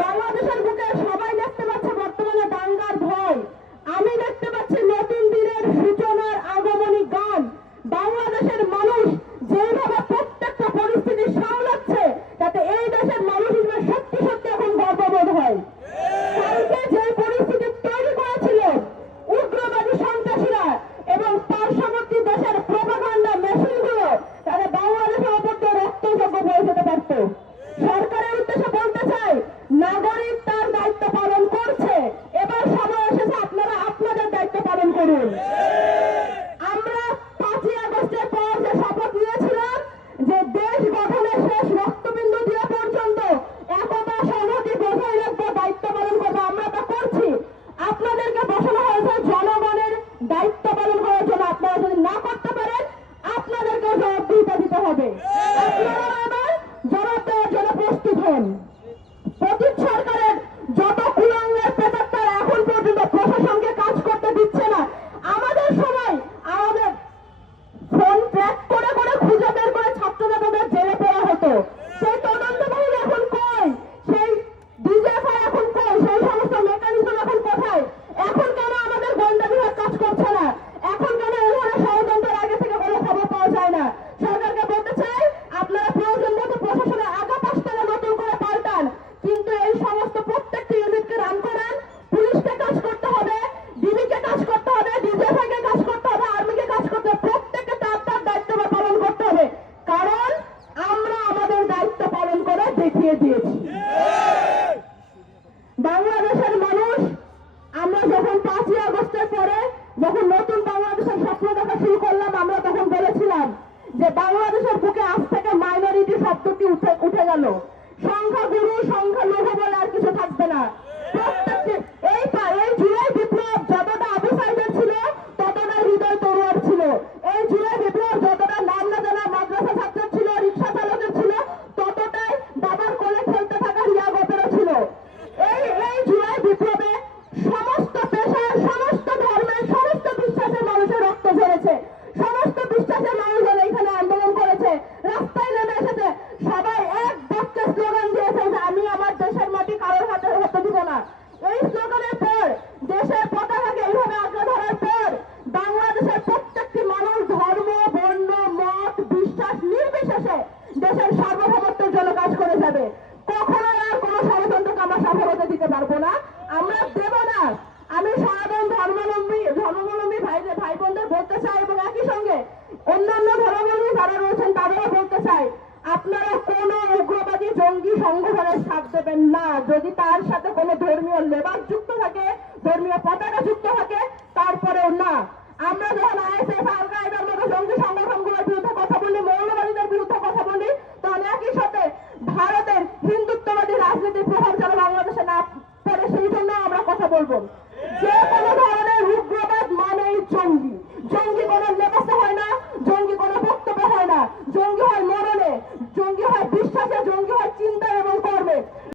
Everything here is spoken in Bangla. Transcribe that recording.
বাংলাদেশের বুকে সবাই দেখতে পাচ্ছে বর্তমানে দাঙ্গার ভয়। আমি দেখতে পাচ্ছি নতুন দিনের সূচনার আগমনী গান। বাংলাদেশের মানুষ যেভাবে প্রত্যেকটা পরিস্থিতি সামলাচ্ছে, তাতে এই দেশের মানুষ হিসেবে সত্যি সত্যি এখন গর্ববোধ হয়। কালকে যে পরিস্থিতি তৈরি করেছিল উগ্রবাদী সন্ত্রাসীরা এবং পার্শ্ববর্তী দেশের প্রোপাগান্ডা মেশিনগুলো, তাদের বাংলাদেশের ওপর দিয়ে রক্তযজ্ঞ বয়ে যেতে পারত। সরকারের উদ্দেশ্যে বলতে চাই, নাগরিক তার দায়িত্ব পালন করছে, এবার সময় এসেছে আপনারা আপনাদের দায়িত্ব পালন করুন। আমরা 5ই আগস্টের পর যে শপথ নিয়েছিলাম যে দেশ গঠনের শেষ রক্তবিন্দু দিয়ে পর্যন্ত একতা সংহতি বজায় রাখবো, দায়িত্ব পালন করবো, আমরা তা করছি। আপনাদেরকে বসানো হয়েছে জনগণের দায়িত্ব পালন করার জন্য। আপনারা যদি না করতে পারেন আপনাদেরকে জবাবদিহিতা দিতে হবে। আপনারা এবার জবাব দেওয়ার জন্য প্রস্তুত হন। পতিত সরকারের যত কুলাঙ্গের প্রেতাত্মারা এখন পর্যন্ত প্রশাসনকে কাজ করতে দিচ্ছে না। আমাদের সময় আমাদের ফোন ট্র্যাক করে করে খুঁজে বের করে ছাত্রনেতাদের জেলে পড়া হতো। সেই তদন্ত বাহিনী এখন কই? সেই ডিজিএফআই এখন কই? সেই সমস্ত মেকানিজম এখন কোথায়? এখন কেন আমাদের গোয়েন্দা বিভাগ কাজ করছে না? এখন কেন এই ধরনের ষড়যন্ত্রের আগে থেকে কোনো খবর পাওয়া যায় না? সরকারকে বলতে চাই, আপনারা প্রয়োজন মতো প্রশাসনের আগা পাশতলা নতুন করে পাল্টান, কিন্তু এই সমস্ত প্রত্যেকটি ইউনিটকে রান করান। পুলিশকে কাজ করতে হবে, ডিবিকে কাজ করতে হবে, ডিজিএফআইকে কাজ করতে হবে, আর্মিকে কাজ করতে হবে। প্রত্যেককে তার তার দায়িত্ব পালন করতে হবে, কারণ আমরা আমাদের দায়িত্ব পালন করে দেখিয়ে দিয়েছি। বাংলাদেশের মানুষ, আমরা যখন 5ই আগস্টের পরে যখন নতুন বাংলাদেশের স্বপ্ন দেখা শুরু করলাম, আমরা তখন বলেছিলাম যে বাংলাদেশের বুকে আজ থেকে মাইনরিটি শব্দটি উঠে গেল। সংখ্যাগুরু সংখ্যালঘু বলে আর কিছু থাকবে না। প্রত্যেকটি এই জুলাই বিপ্লব যতটা আবু সাইদের ছিল, ততটা হৃদয় তরুয়ার ছিল। এই জুলাই বিপ্লব যতটা নাম না জানা মাদ্রাসা ছাত্রের ছিল, রিক্সা চালকের ছিল, ততটাই বাবার কোলে খেলতে থাকা রিয়া গোপেরও ছিল। এই জুলাই বিপ্লবে সমস্ত পেশার, সমস্ত ধর্মের, সমস্ত বিশ্বাসের মানুষের রক্ত ঝরেছে। সমস্ত বিশ্বাসের মানুষজন এখানে আন্দোলন করেছে, রাস্তায় নেমে এসেছে। সবাই এক বাক্যে স্লোগান দিয়েছে যে আমি আমার দেশের মাটি কারোর হাতে হতে দিব না। এই স্লোগানের পর, দেশের পতাকাকে এইভাবে আঁকড়ে ধরার পর, বাংলাদেশের প্রত্যেকটি মানুষ ধর্ম, বর্ণ, মত, বিশ্বাস নির্বিশেষে দেশের সার্বভৌমত্বের জন্য কাজ করে যাবে। কখনো আর কোনো ষড়যন্ত্রকে আমরা সফল হতে দিতে পারবো না, আমরা দেব না। আমি সাধারণ ধর্মাবলম্বী ভাই বোনদের বলতে চাই, এবং একই সঙ্গে অন্যান্য ধর্মাবলম্বী যারা রয়েছেন তাদেরও বলতে চাই, আপনারা কোন উগ্রবাদী জঙ্গি সংগঠনের সাথ দেবেন না। যদি তার সাথে কোনো ধর্মীয় লেবাস যুক্ত থাকে, ধর্মীয় পতাকা যুক্ত থাকে, তারপরেও না। আমরা যখন আইএসএফ, আল কায়েদার মতো জঙ্গি সংগঠনগুলোর বিরুদ্ধে কথা বলি, মৌলবাদীদের বিরুদ্ধে কথা বলি, তখন একই সাথে ভারতের হিন্দুত্ববাদী রাজনীতির প্রভাব যেন বাংলাদেশে না পড়ে, সেই জন্য আমরা কথা বলবো। যে কোনো